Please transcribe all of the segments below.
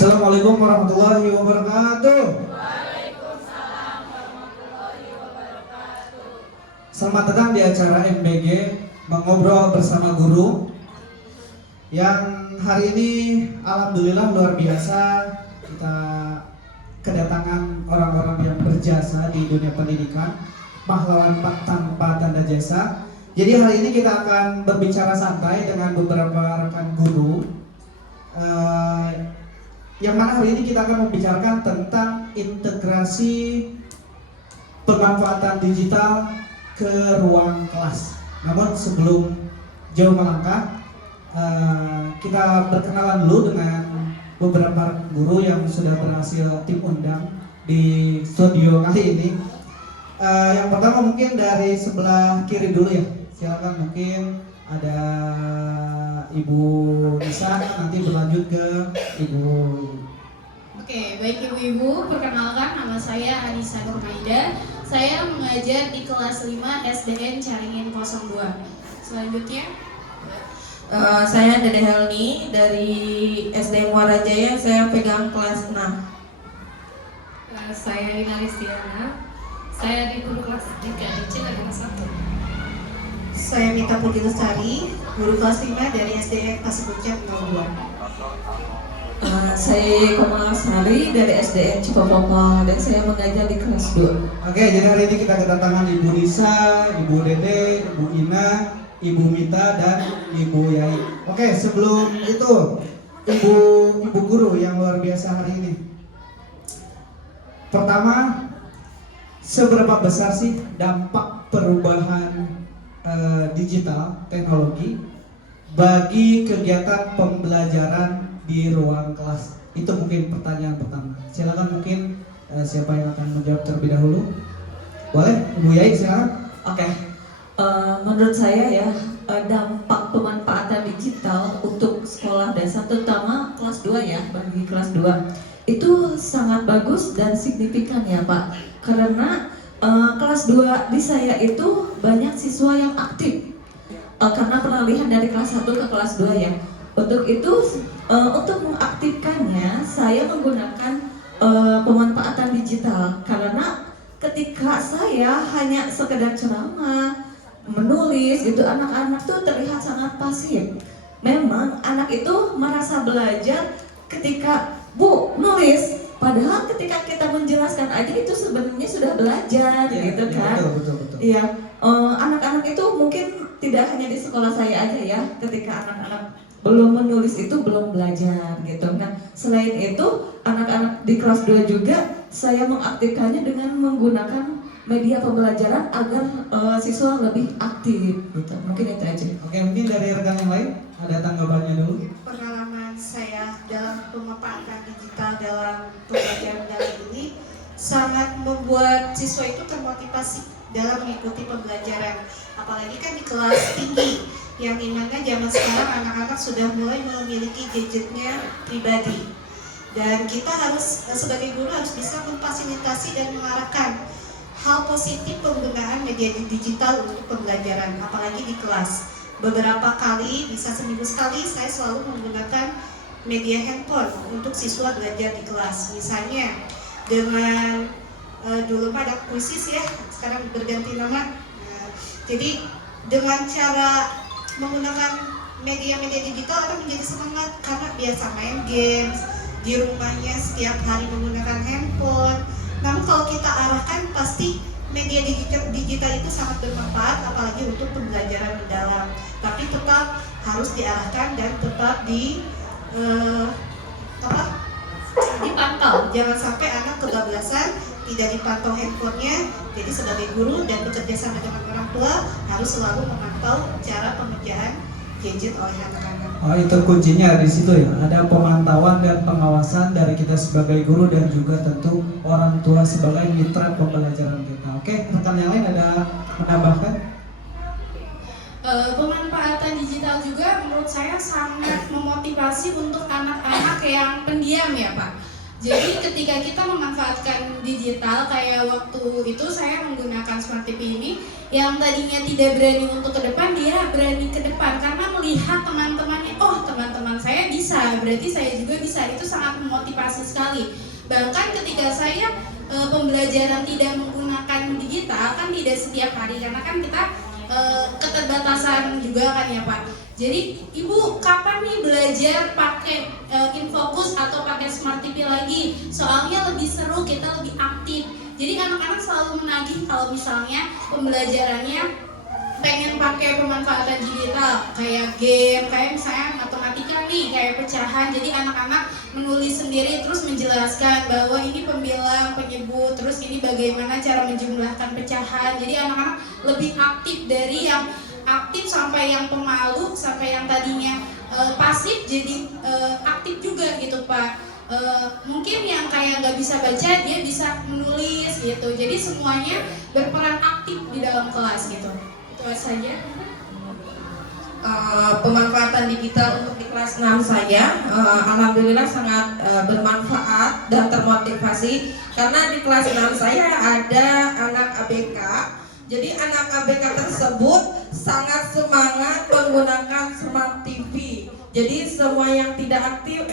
Assalamualaikum warahmatullahi wabarakatuh. Selamat datang di acara MBG Mengobrol Bersama Guru. Yang hari ini alhamdulillah luar biasa, kita kedatangan orang-orang yang berjasa di dunia pendidikan, pahlawan tanpa tanda jasa. Jadi hari ini kita akan berbicara santai dengan beberapa rekan guru, yang mana hari ini kita akan membicarakan tentang integrasi pemanfaatan digital ke ruang kelas. Namun sebelum jauh melangkah, kita berkenalan dulu dengan beberapa guru yang sudah berhasil tim undang di studio kali ini. Yang pertama mungkin dari sebelah kiri dulu ya. Silakan, mungkin ada Ibu Nisa, nanti berlanjut ke Ibu. Oke, baik ibu-ibu, perkenalkan nama saya Anissa Nurmaida. Saya mengajar di kelas 5 SDN Caringin 02. Selanjutnya Saya Dede Helni dari SDN Muarajaya, saya pegang kelas 6. saya Rina Listiana. Saya di guru kelas 3 di Cina kelas 1. Saya Mita Putri Lestari, guru kelas 5 dari SDN Pasir 02. Saya Komala Sari dari SDN Cipapapa dan saya mengajar di kelas 2. Oke, jadi hari ini kita kedatangan Ibu Nisa, Ibu Dede, Ibu Ina, Ibu Mita, dan Ibu Yai. Oke, sebelum itu Ibu guru yang luar biasa hari ini. Pertama, seberapa besar sih dampak perubahan digital teknologi bagi kegiatan pembelajaran di ruang kelas? Itu mungkin pertanyaan pertama. Silakan, mungkin siapa yang akan menjawab terlebih dahulu? Boleh, Ibu Yai silakan. Oke. Menurut saya ya, dampak pemanfaatan digital untuk sekolah dasar terutama kelas 2 ya, bagi kelas 2 itu sangat bagus dan signifikan ya Pak. Karena kelas 2 di saya itu banyak siswa yang aktif karena peralihan dari kelas 1 ke kelas 2 ya. Untuk itu, untuk mengaktifkannya saya menggunakan pemanfaatan digital. Karena ketika saya hanya sekedar ceramah, menulis itu, anak-anak tuh terlihat sangat pasif. Memang anak itu merasa belajar ketika Bu nulis, padahal ketika kita menjelaskan aja itu sebenarnya sudah belajar gitu kan. Betul. Iya, anak-anak itu mungkin tidak hanya di sekolah saya aja ya, ketika anak-anak belum menulis itu belum belajar gitu. Nah, selain itu anak-anak di kelas 2 juga saya mengaktifkannya dengan menggunakan media pembelajaran agar siswa lebih aktif gitu. Mungkin itu aja. Oke, mungkin dari rekan yang lain ada tanggapannya dulu. Pengalaman saya dalam pemanfaatan digital dalam pembelajaran daring ini sangat membuat siswa itu termotivasi dalam mengikuti pembelajaran. Apalagi kan di kelas tinggi, yang dimana zaman sekarang anak-anak sudah mulai memiliki gadgetnya pribadi. Dan kita harus sebagai guru harus bisa memfasilitasi dan mengarahkan hal positif penggunaan media digital untuk pembelajaran, apalagi di kelas. Beberapa kali, bisa seminggu sekali, saya selalu menggunakan media handphone untuk siswa belajar di kelas. Misalnya dengan dulu ada kuisis ya, sekarang berganti nama. Jadi dengan cara menggunakan media-media digital orang menjadi semangat karena biasa main games di rumahnya, setiap hari menggunakan handphone. Namun kalau kita arahkan, pasti media digital itu sangat bermanfaat, apalagi untuk pembelajaran mendalam. Tapi tetap harus diarahkan dan tetap dipantau. Jangan sampai anak kebablasan, tidak dipantau handphonenya. Jadi sebagai guru dan bekerja sama dengan orang tua harus selalu memantau cara pengerjaan gadget oleh anak-anak. Oh, itu kuncinya di situ ya. Ada pemantauan dan pengawasan dari kita sebagai guru dan juga tentu orang tua sebagai mitra pembelajaran kita. Oke, rekan yang lain ada menambahkan? Pemanfaatan digital juga menurut saya sangat memotivasi untuk anak-anak yang pendiam ya Pak. Jadi ketika kita memanfaatkan digital, kayak waktu itu saya menggunakan Smart TV ini, yang tadinya tidak berani untuk ke depan, dia berani ke depan karena melihat teman-temannya, oh teman-teman saya bisa, berarti saya juga bisa. Itu sangat memotivasi sekali. Bahkan ketika saya pembelajaran tidak menggunakan digital, kan tidak setiap hari karena kan kita keterbatasan juga kan ya Pak. Jadi Ibu kapan nih belajar pakai Infocus atau pakai Smart TV lagi? Soalnya lebih seru, kita lebih aktif. Jadi anak-anak selalu menagih kalau misalnya pembelajarannya pengen pakai pemanfaatan digital kayak game, kayak misalnya matematika nih, kayak pecahan. Jadi anak-anak menulis sendiri terus menjelaskan bahwa ini pembilang, penyebut, terus ini bagaimana cara menjumlahkan pecahan. Jadi anak-anak lebih aktif dari yang aktif sampai yang pemalu, sampai yang tadinya pasif jadi aktif juga gitu Pak. Mungkin yang kayak nggak bisa baca dia bisa menulis gitu. Jadi semuanya berperan aktif di dalam kelas gitu. Itu saja. Pemanfaatan digital untuk di kelas 6 saya alhamdulillah sangat bermanfaat dan termotivasi karena di kelas 6 saya ada anak ABK. Jadi anak ABK tersebut sangat semangat menggunakan Smart TV. Jadi semua yang tidak aktif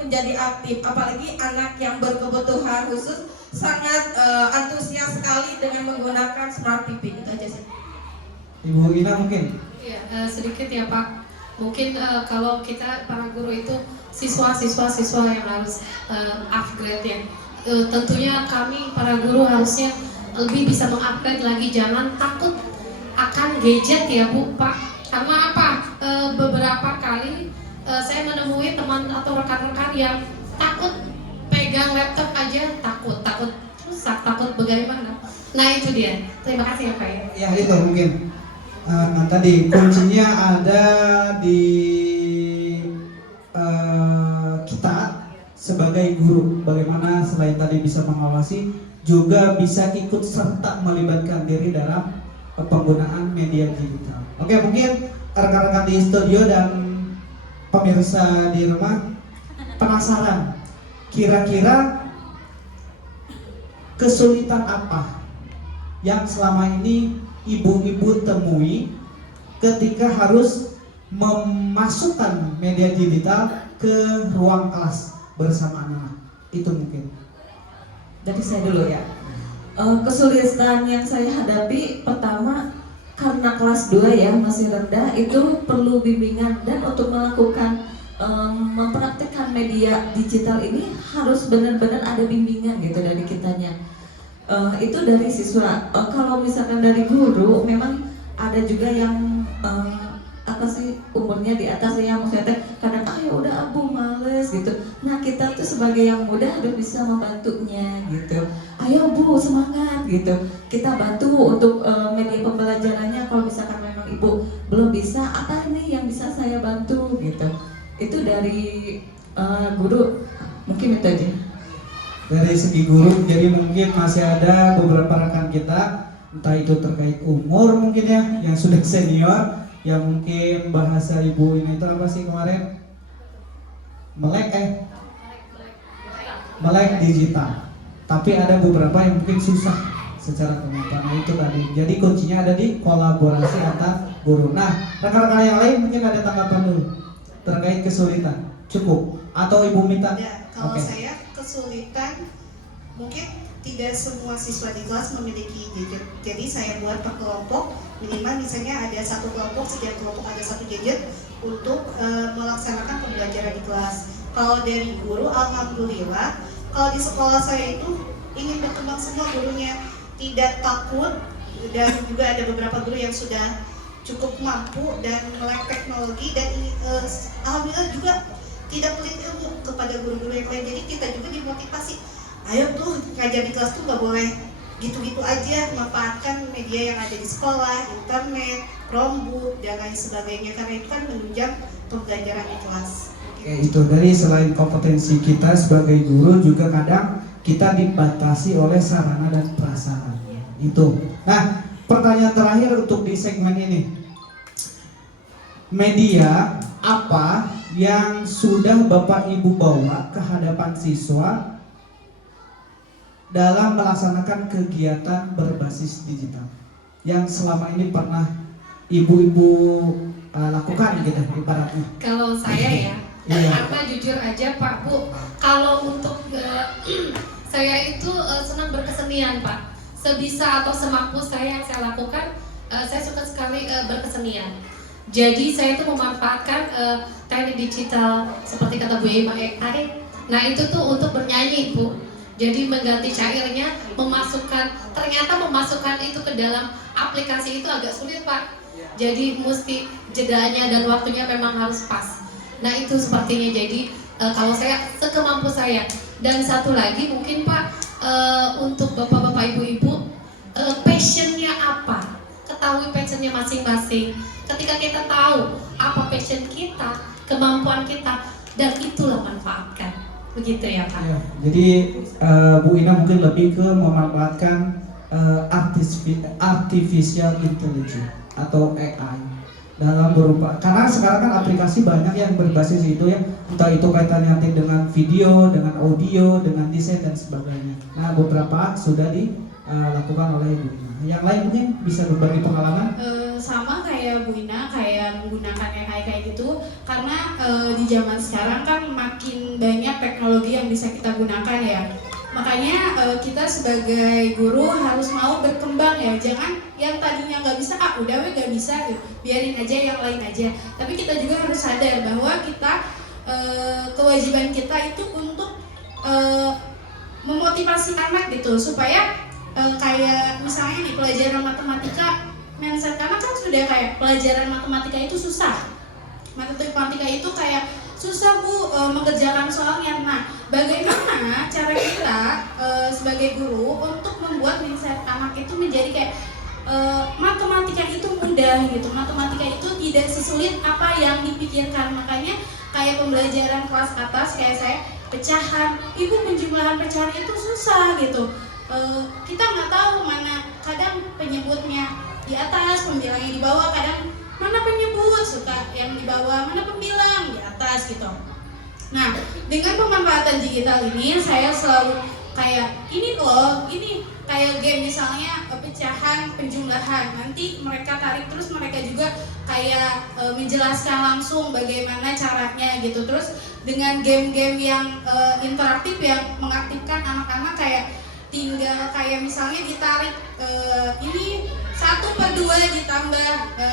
menjadi aktif. Apalagi anak yang berkebutuhan khusus sangat antusias sekali dengan menggunakan Smart TV. Itu aja sih. Ibu Ina mungkin? Ya, sedikit ya Pak. Mungkin kalau kita para guru itu siswa yang harus upgrade ya. Tentunya kami para guru harusnya lebih bisa mengupgrade lagi, jangan takut akan gadget ya Bu Pak. Karena apa? Beberapa kali saya menemui teman atau rekan-rekan yang takut pegang laptop aja, takut rusak, takut bagaimana. Nah itu dia. Terima kasih ya Pak ya. Ya itu mungkin. Tadi kuncinya ada di kita sebagai guru. Bagaimana selain tadi bisa mengawasi, juga bisa ikut serta melibatkan diri dalam penggunaan media digital. Oke, mungkin rekan-rekan di studio dan pemirsa di rumah penasaran, kira-kira kesulitan apa yang selama ini ibu-ibu temui ketika harus memasukkan media digital ke ruang kelas bersama anak-anak? Itu mungkin Dari saya dulu ya. Kesulitan yang saya hadapi pertama karena kelas 2 ya masih rendah, itu perlu bimbingan, dan untuk melakukan mempraktikkan media digital ini harus benar-benar ada bimbingan gitu dari kitanya. Itu dari siswa. Kalau misalkan dari guru memang ada juga yang apa sih umurnya di atas ya, maksudnya kadang ya udah abu males gitu. Nah kita tuh sebagai yang muda harus bisa membantunya gitu. Ayo Bu semangat gitu. Kita bantu untuk media pembelajarannya. Kalau misalkan memang ibu belum bisa, apa nih yang bisa saya bantu gitu. Itu dari guru, mungkin itu aja. dari segi guru. Jadi mungkin masih ada beberapa rekan kita, entah itu terkait umur mungkin ya, yang sudah senior, yang mungkin bahasa ibu ini itu apa sih kemarin? Melek digital. Tapi ada beberapa yang mungkin susah secara kemampuan. Nah, itu tadi. Jadi kuncinya ada di kolaborasi antar guru. Nah, rekan-rekan yang lain mungkin ada tanggapan dulu terkait kesulitan. Cukup? Atau ibu minta? Ya, kalau Oke. saya kesulitan mungkin tidak semua siswa di kelas memiliki gadget. Jadi saya buat per kelompok, minimal misalnya ada satu kelompok, setiap kelompok ada satu gadget untuk melaksanakan pembelajaran di kelas. Kalau dari guru, alhamdulillah, kalau di sekolah saya itu ingin berkembang semua gurunya, tidak takut, dan juga ada beberapa guru yang sudah cukup mampu dan melek teknologi, dan alhamdulillah juga tidak pelit ilmu kepada guru-guru yang lain. Jadi kita juga dimotivasi, ayo tuh ngajar di kelas tuh nggak boleh gitu-gitu aja, manfaatkan media yang ada di sekolah, internet, Chromebook dan lain sebagainya, karena itu kan menunjang pembelajaran di kelas. Oke, itu dari selain kompetensi kita sebagai guru, juga kadang kita dibatasi oleh sarana dan prasarana. Itu. Nah, pertanyaan terakhir untuk di segmen ini. Media apa yang sudah Bapak Ibu bawa ke hadapan siswa dalam melaksanakan kegiatan berbasis digital yang selama ini pernah ibu-ibu lakukan gitu ibaratnya? Kalau saya ya, Iya. karena jujur aja Pak Bu, kalau untuk saya itu senang berkesenian Pak. Sebisa atau semampu saya yang saya lakukan, saya suka sekali berkesenian. Jadi saya itu memanfaatkan teknik digital seperti kata Bu Ema AI. Nah itu tuh untuk bernyanyi Bu. Jadi mengganti syairnya, ternyata memasukkan itu ke dalam aplikasi itu agak sulit Pak. Jadi mesti jedanya dan waktunya memang harus pas. Nah itu sepertinya, jadi kalau saya sekemampu saya. Dan satu lagi mungkin Pak, untuk bapak-bapak ibu-ibu, passionnya apa? Ketahui passionnya masing-masing. Ketika kita tahu apa passion kita, kemampuan kita, dan itulah manfaatkan. Begitu ya Pak. Ya, jadi Bu Ina mungkin lebih ke memanfaatkan artificial intelligence atau AI dalam berupa, karena sekarang kan aplikasi banyak yang berbasis itu ya, entah itu kaitannya nanti dengan video, dengan audio, dengan desain dan sebagainya. Nah beberapa sudah dilakukan oleh Bu Ina. Yang lain mungkin bisa berbagi pengalaman? Sama kayak Bu Ina, kayak menggunakan AI kayak gitu, karena di zaman sekarang kan makin banyak teknologi yang bisa kita gunakan ya. Makanya kita sebagai guru harus mau berkembang ya, jangan yang tadinya nggak bisa, udah nggak bisa, biarin aja yang lain aja. Tapi kita juga harus sadar bahwa kita kewajiban kita itu untuk memotivasi anak gitu, supaya kayak misalnya nih pelajaran matematika, mindset anak kan sudah kayak pelajaran matematika itu susah. Matematika itu kayak susah Bu mengerjakan soalnya. Nah, bagaimana cara kita sebagai guru untuk membuat mindset anak itu menjadi kayak matematika itu mudah gitu. Matematika itu tidak sesulit apa yang dipikirkan. Makanya kayak pembelajaran kelas atas kayak saya, pecahan, ibu penjumlahan pecahan itu susah gitu. Kita nggak tahu mana, kadang penyebutnya di atas, pembilangnya di bawah, kadang mana penyebut, suka yang di bawah, mana pembilang di atas gitu. Nah, dengan pemanfaatan digital ini saya selalu kayak ini loh, ini kayak game misalnya pecahan, penjumlahan. Nanti mereka tarik terus, mereka juga kayak menjelaskan langsung bagaimana caranya gitu. Terus dengan game-game yang interaktif yang mengaktifkan anak-anak, kayak tinggal kayak misalnya ditarik ini 1/2 ditambah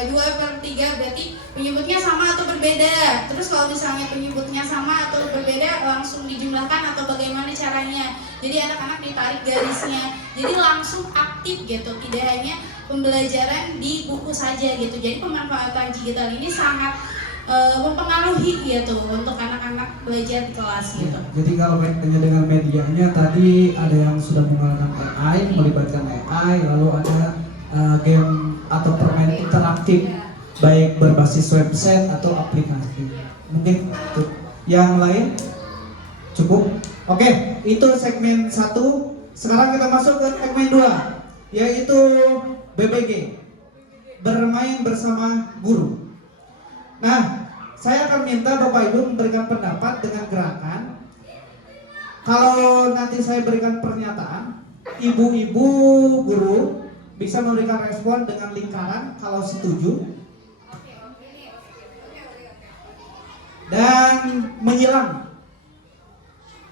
2/3 berarti penyebutnya sama atau berbeda. Terus kalau misalnya penyebutnya sama atau berbeda, langsung dijumlahkan atau bagaimana caranya. Jadi anak-anak ditarik garisnya, jadi langsung aktif gitu, tidak hanya pembelajaran di buku saja gitu. Jadi pemanfaatan digital ini sangat mempengaruhi gitu untuk anak-anak belajar di kelas gitu. Jadi kalau kaitannya dengan medianya tadi ada yang sudah menggunakan AI, melibatkan AI, lalu ada game atau permainan interaktif baik berbasis website atau aplikasi. Mungkin itu. Yang lain cukup? Oke, itu segmen 1. Sekarang kita masuk ke segmen 2, yaitu BBG, bermain bersama guru. Nah, saya akan minta Bapak Ibu memberikan pendapat dengan gerakan. Kalau nanti saya berikan pernyataan, ibu-ibu guru bisa memberikan respon dengan lingkaran kalau setuju, dan menyilang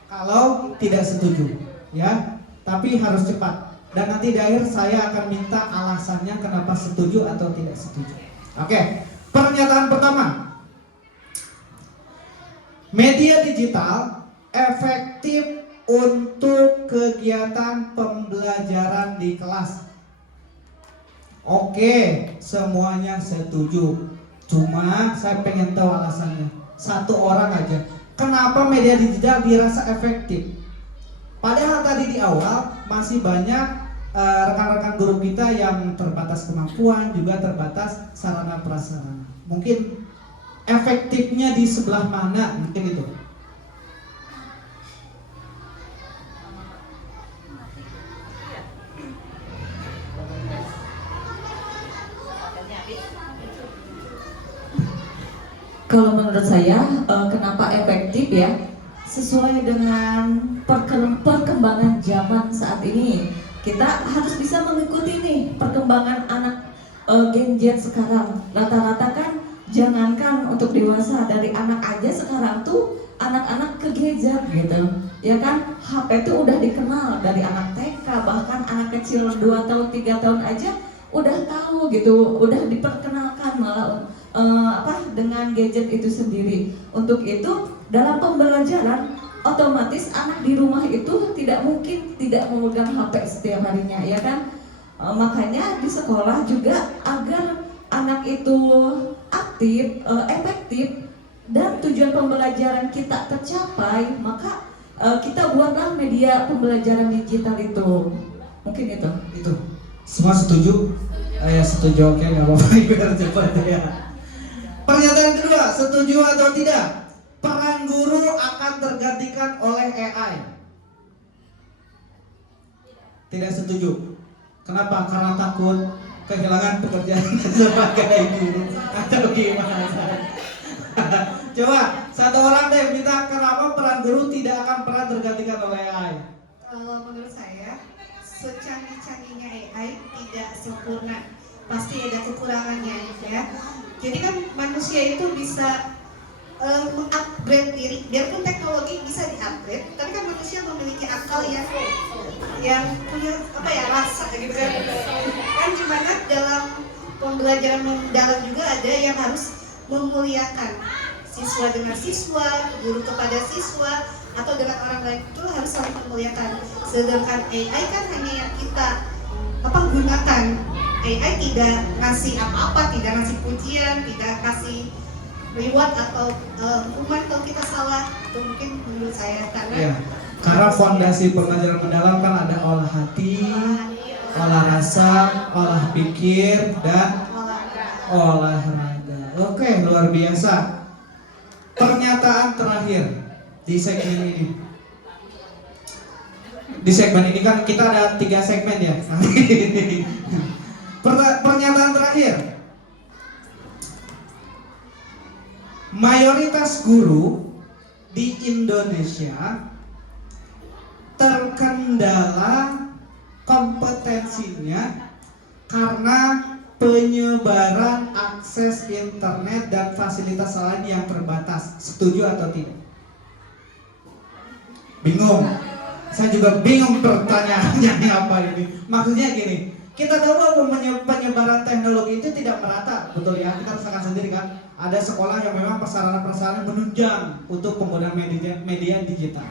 kalau tidak setuju, ya. Tapi harus cepat. Dan nanti di akhir saya akan minta alasannya kenapa setuju atau tidak setuju. Oke. Pernyataan pertama, media digital efektif untuk kegiatan pembelajaran di kelas. Oke, semuanya setuju. Cuma saya pengen tahu alasannya. Satu orang aja. Kenapa media digital dirasa efektif? Padahal tadi di awal masih banyak rekan-rekan guru kita yang terbatas kemampuan, juga terbatas sarana prasarana. Mungkin efektifnya di sebelah mana? Mungkin itu. Kalau menurut saya, kenapa efektif ya? Sesuai dengan perkembangan zaman saat ini, kita harus bisa mengikuti nih perkembangan anak Gen Z sekarang. Rata-rata kan, jangankan untuk dewasa, dari anak aja sekarang tuh anak-anak ke gadget gitu, ya kan? HP itu udah dikenal dari anak TK, bahkan anak kecil 2 tahun 3 tahun aja udah tahu gitu, udah diperkenalkan malah dengan gadget itu sendiri. Untuk itu dalam pembelajaran otomatis anak di rumah itu tidak mungkin tidak memegang HP setiap harinya, ya kan? Makanya di sekolah juga agar anak itu aktif, efektif, dan tujuan pembelajaran kita tercapai, maka kita buatlah media pembelajaran digital itu. Mungkin itu. Semua setuju? Ya setuju, oke, nggak apa-apa. Biar cepat ya. Pernyataan kedua, setuju atau tidak? Peran guru akan tergantikan oleh AI. Tidak setuju. Kenapa? Karena takut kehilangan pekerjaan sebagai guru atau gimana? Coba satu orang deh minta, kenapa peran guru tidak akan pernah tergantikan oleh AI? Kalau menurut saya, secanggih-canggihnya AI tidak sempurna, pasti ada kekurangannya ya. Jadi kan manusia itu bisa mengupgrade diri, biarpun teknologi bisa diupgrade, tapi kan manusia memiliki akal yang punya rasa gitu kan. Kan gimana dalam pembelajaran mendalam juga ada yang harus memuliakan siswa dengan siswa, guru kepada siswa, atau dengan orang lain, itu harus saling memuliakan. Sedangkan AI kan hanya yang kita gunakan. AI tidak ngasih apa-apa, tidak ngasih pujian, tidak kasih reward atau hukuman kalau kita salah. Itu mungkin menurut saya Karena fondasi pembelajaran mendalam kan ada olah hati, olah rasa, olah pikir, dan olahraga. Oke, luar biasa. Pernyataan terakhir di segmen ini. Di segmen ini kan kita ada 3 segmen ya. Pernyataan terakhir. Mayoritas guru di Indonesia terkendala kompetensinya karena penyebaran akses internet dan fasilitas lain yang terbatas. Setuju atau tidak? Bingung. Saya juga bingung pertanyaannya apa ini. Maksudnya gini, kita tahu bahwa penyebaran teknologi itu tidak merata, betul ya? Kita rasakan sendiri kan. Ada sekolah yang memang prasarana menunjang untuk penggunaan media digital.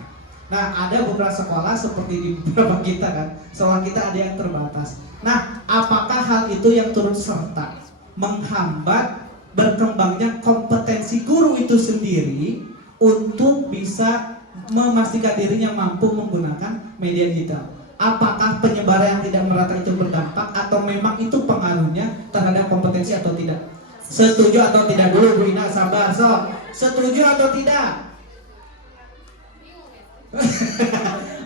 Nah, ada beberapa sekolah seperti di beberapa kita kan, sekolah kita ada yang terbatas. Nah, apakah hal itu yang turut serta menghambat berkembangnya kompetensi guru itu sendiri untuk bisa memastikan dirinya mampu menggunakan media digital? Apakah penyebaran yang tidak merata itu berdampak atau memang itu pengaruhnya terhadap kompetensi atau tidak? Setuju atau tidak dulu Bu Ina, sabar sok. Setuju atau tidak?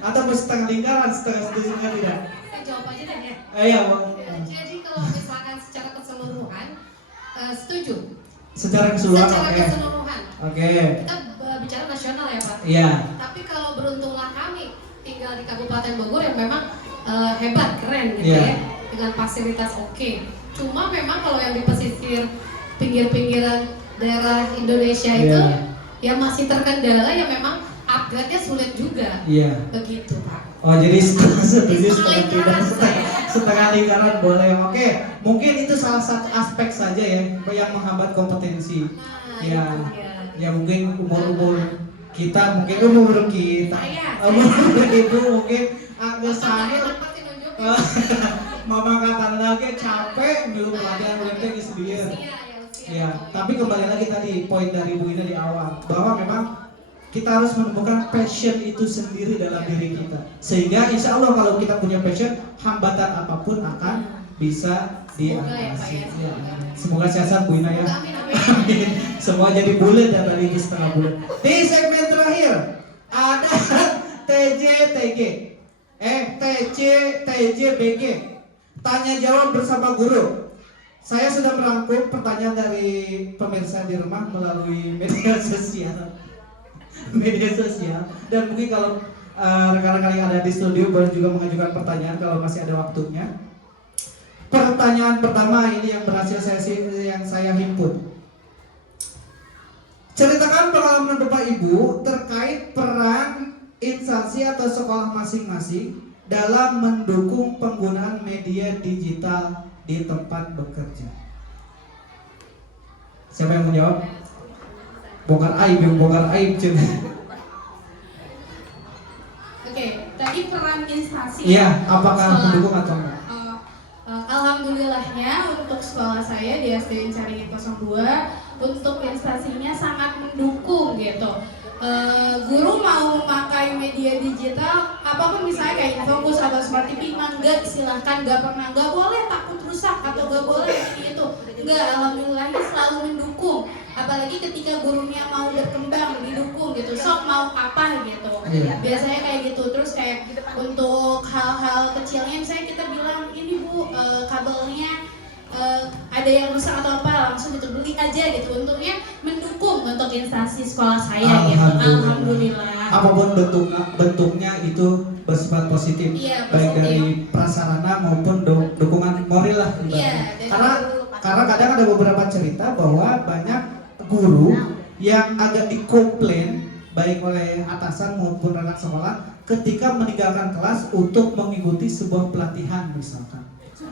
Atau setengah lingkaran, setengah setuju atau tidak? Saya jawab aja deh ya. Iya, Jadi kalau misalkan secara keseluruhan, setuju. secara keseluruhan. Secara Oke. keseluruhan. Oke. Kita bicara nasional ya Pak. Iya. Tapi kalau beruntunglah kami tinggal di Kabupaten Bogor yang memang hebat, keren gitu Iya. ya, dengan fasilitas oke. Cuma memang kalau yang di pesisir pinggir-pinggiran daerah Indonesia itu ya masih terkendala, ya memang upgrade-nya sulit juga. Iya. Begitu Pak. Oh, jadi setengah setuju, Setengah setengah tidak, lingkaran setengah lingkaran boleh. Oke, mungkin itu salah satu aspek saja ya yang menghambat kompetensi. Nah, Ya, itu ya. ya mungkin umur kita, mungkin umur kita, umur ibu mungkin agak sangat. Mama kata lagi capek belum pelatihan udah sendiri. Ya, tapi kembali lagi tadi poin dari Bu Ina di awal bahwa memang kita harus menemukan passion itu sendiri dalam diri kita, sehingga insya Allah kalau kita punya passion, hambatan apapun akan bisa diatasi. Ya, semoga sehat Bu Ina ya. Amin. Semua jadi bulat dan tadi itu setengah bulat. Di segmen terakhir ada TJTG, TJBG, tanya jawab bersama guru. Saya sudah merangkum pertanyaan dari pemirsa di rumah melalui media sosial. Media sosial. Dan mungkin kalau rekan-rekan yang ada di studio boleh juga mengajukan pertanyaan kalau masih ada waktunya. Pertanyaan pertama ini yang berhasil yang saya himpun. Ceritakan pengalaman Bapak Ibu terkait peran instansi atau sekolah masing-masing dalam mendukung penggunaan media digital di tempat bekerja. Siapa yang menjawab? Bongkar aib cuy. Oke, tadi peran instansi. Iya, apakah Sekolah. mendukung atau enggak? Alhamdulillahnya untuk sekolah saya di SD Caringin 02 untuk instansinya sangat mendukung gitu. Guru mau memakai media digital apapun misalnya kayak Infokus atau Smart TV enggak, silahkan, nggak boleh takut rusak atau nggak boleh ini itu enggak, alhamdulillahnya selalu mendukung, apalagi ketika gurunya mau berkembang didukung gitu, sok mau apa gitu. Iya. Biasanya kayak gitu. Terus kayak untuk hal-hal kecilnya misalnya kita bilang ini Bu, kabelnya ada yang rusak atau apa, langsung gitu beli aja gitu. Untungnya mendukung untuk instansi sekolah saya gitu. Alhamdulillah. Apapun bentuknya itu bersifat positif, Iya, baik positif. dari prasarana maupun dukungan moral lah. Iya, dari Karena kadang ada beberapa cerita bahwa banyak guru yang agak dikomplain baik oleh atasan maupun rekan sekolah ketika meninggalkan kelas untuk mengikuti sebuah pelatihan misalkan.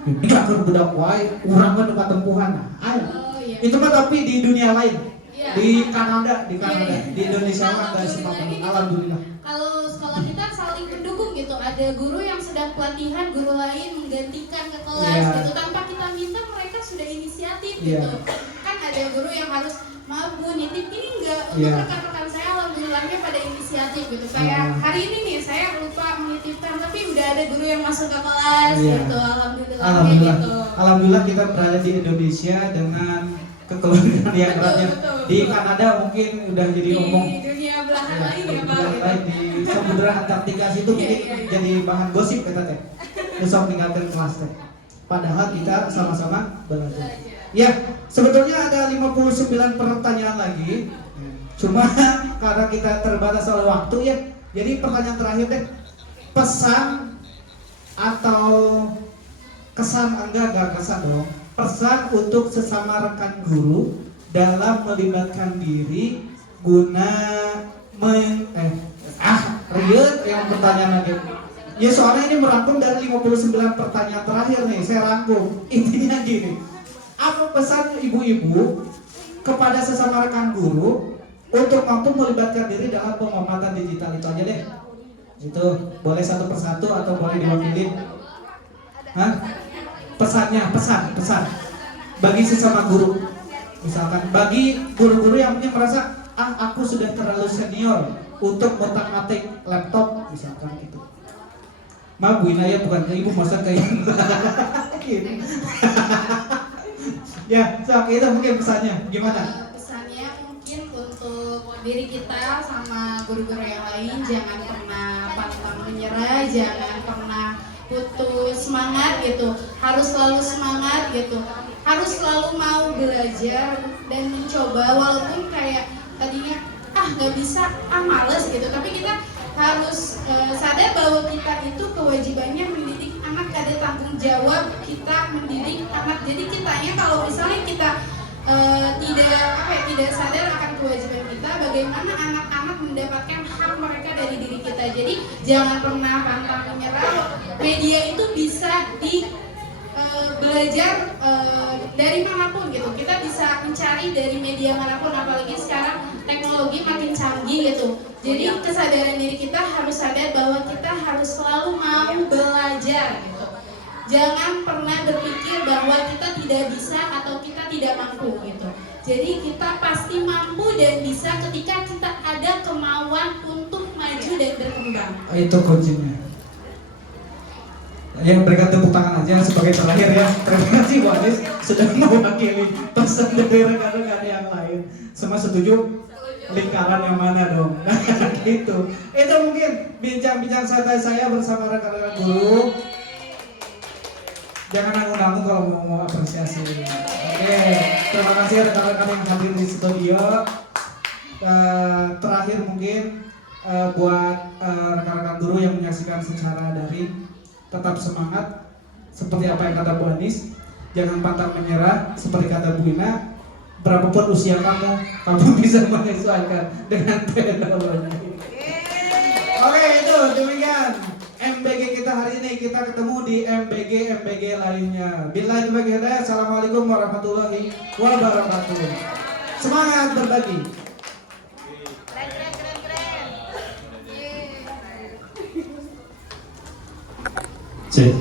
Ini akan budak wae, urang mah dekat tempuhan. Oh, iya. Itu mah tapi di dunia lain. Iya. Di Kanada, Iya, iya. di Indonesia mah enggak seperti itu. Alhamdulillah. Kalau sekolah kita saling mendukung gitu, ada guru yang sedang pelatihan, guru lain menggantikan ke kelas Iya. gitu, tanpa kita minta mereka sudah inisiatif Iya. gitu. Kan ada guru yang harus maaf Bu nitip ini enggak, untuk Iya. rekan-rekan saya alhamdulillahnya pada inisiatif gitu. Iya. Kayak hari ini nih saya lupa menitipkan, tapi udah ada guru yang masuk ke kelas Iya. gitu, alhamdulillah gitu. Alhamdulillah kita berada di Indonesia dengan kekeluargaan yang Betul, eratnya. betul, Di betul. Kanada mungkin udah jadi Di omong. dunia belahan lain ya Pak Udah gitu. baik di Samudra Antartika situ Iya, mungkin iya, iya. jadi bahan gosip kita teh. Besok meninggalkan kelas teh. Padahal kita sama-sama belajar. Ya, sebetulnya ada 59 pertanyaan lagi. Cuma karena kita terbatas oleh waktu ya. Jadi pertanyaan terakhir deh. Pesan atau kesan enggak kesan dong. Pesan untuk sesama rekan guru dalam melibatkan diri guna riet yang pertanyaan lagi. Ya soalnya ini merangkum dari 59 pertanyaan terakhir nih, saya rangkum. Intinya gini. Apa pesan ibu-ibu kepada sesama rekan guru untuk mampu melibatkan diri dalam pengobatan digital itu aja deh. Itu boleh satu persatu atau boleh diwakili. Hah? Pesannya, pesan bagi sesama guru. Misalkan bagi guru-guru yang mungkin merasa aku sudah terlalu senior untuk otak-atik laptop misalkan gitu. Maaf Bu Inaya bukan ke ibu, masa ke ibu. Ya, so, itu mungkin pesannya. Gimana? Pesannya mungkin untuk diri kita sama guru-guru yang lain, jangan pernah pantang menyerah, jangan pernah putus semangat gitu, harus selalu semangat gitu, harus selalu mau belajar dan mencoba walaupun kayak tadinya nggak bisa, males gitu, tapi kita harus sadar bahwa kita itu kewajibannya mendidik anak, ada tanggung jawab kita mendidik anak. Jadi kitanya kalau misalnya kita tidak sadar akan kewajiban kita, bagaimana anak-anak mendapatkan hak mereka dari diri kita. Jadi jangan pernah pantang menyerah. Media itu bisa belajar dari manapun gitu. Kita bisa mencari dari media manapun, apalagi sekarang teknologi makin canggih gitu. Jadi kesadaran diri kita harus sadar bahwa kita harus selalu mau belajar gitu. Jangan pernah berpikir bahwa kita tidak bisa atau kita tidak mampu gitu. Jadi kita pasti mampu dan bisa ketika kita ada kemauan untuk maju dan berkembang. Itu kuncinya. Ya, berikan tepuk tangan aja sebagai terakhir ya. Terima kasih Bu Anis sudah mewakili pesan dari rekan-rekan yang lain. Semua setuju? Lingkaran yang mana dong? Nah, gitu. Itu mungkin bincang-bincang santai saya bersama rekan-rekan guru. Jangan nanggung-nanggung kalau mau apresiasi. Oke, terima kasih rekan-rekan yang hadir di studio. Terakhir mungkin buat rekan-rekan guru yang menyaksikan secara daring, tetap semangat seperti apa yang kata Bu Anis, jangan pantang menyerah seperti kata Bu Ina. Berapapun usia kamu bisa menyesuaikan dengan teknologi. Oke, itu demikian MBG kita hari ini. Kita ketemu di MBG lainnya. Billahi taufiq hidayah. Assalamualaikum warahmatullahi wabarakatuh. Semangat berbagi. Cek.